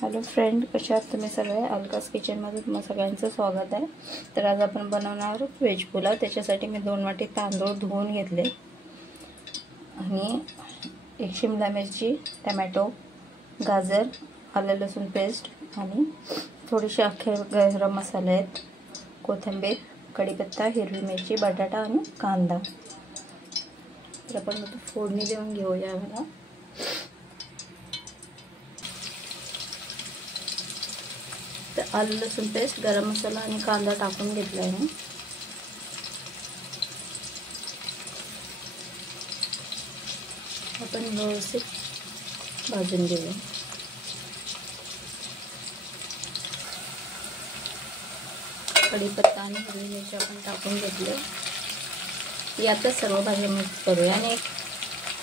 Hello friend, कशा आहात तुम्ही सगळे? अलकास किचनमध्ये तुम्हा सगळ्यांचं स्वागत आहे. तर आज आपण बनवणार आहोत व्हेज पुलाव. त्याच्यासाठी मी 2 वाटी तांदूळ धुवून घेतले आणि 1 शिमला मिरची, टमॅटो, गाजर, आलं लसूण पेस्ट आणि थोडेसे अख्खे गरम मसाले आहेत, कोथिंबीर, कढीपत्ता, हिरवी मिरची, बटाटा आणि कांदा. तर आपण फोडणी देऊन घेऊया. बघा, तर आलं लसूण पेस्ट, गरम मसाला आणि कांदा टाकून घेतला आहे. आपण व्यवस्थित भाजून घेऊया. कढीपत्ता आणि हिरवी मिरची आपण टाकून घेतले. यातच सर्व भाज्या मिक्स करूया आणि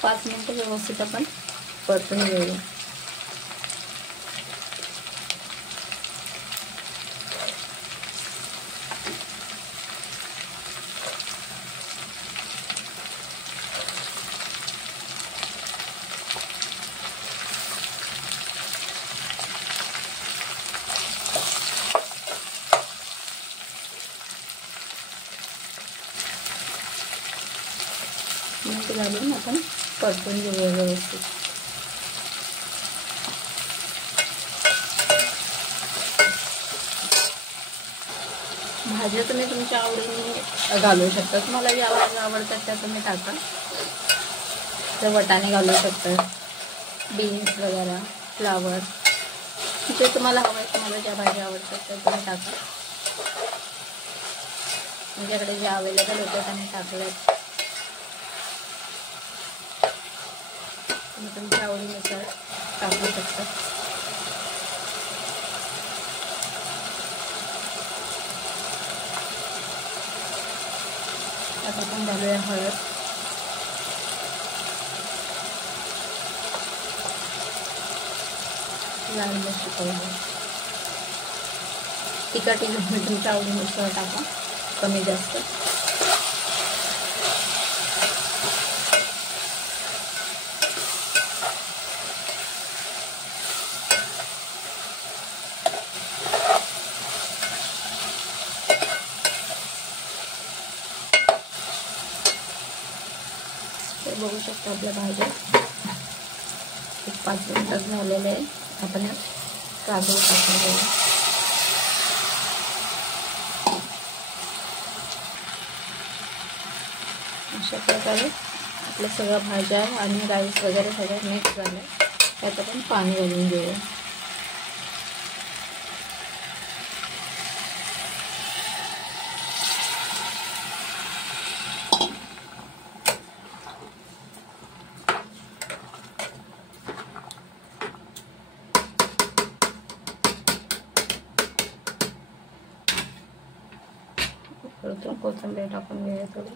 5 मिनिटं व्यवस्थित आपण परतून घेऊया. मीठ घालून आपण परतून घेऊया व्यवस्थित. भाज्या तुम्ही तुमच्या आवडीने घालू शकता. तुम्हाला ज्या आवडतात त्या तुम्ही टाका. तर वाटाणे घालू शकता, बीन्स वगैरे, फ्लावर, जे तुम्हाला हवं आहे, तुम्हाला ज्या भाज्या आवडतात त्या तुम्ही टाका. माझ्याकडे जे अवेलेबल होते त्यांनी टाकल्यात. तुम्ही तुमच्या आवडीनुसार टाकू शकता. आता आपण घालूया हळद, लाल मिरची पावडर, तिखट तुम्ही तुमच्या आवडीनुसार टाका, कमी जास्त. ते बघू शकता आपल्या भाज्या 5 मिनिटात झालेले आहे. आपण काजू टाकून घेऊया. अशा प्रकारे आपल्या सगळ्या भाज्या आणि राईस वगैरे सगळं मिक्स झालं. त्यात आपण पाणी घालून घेऊया. परतून कोथिंबीर टाकून घेऊया थोडी.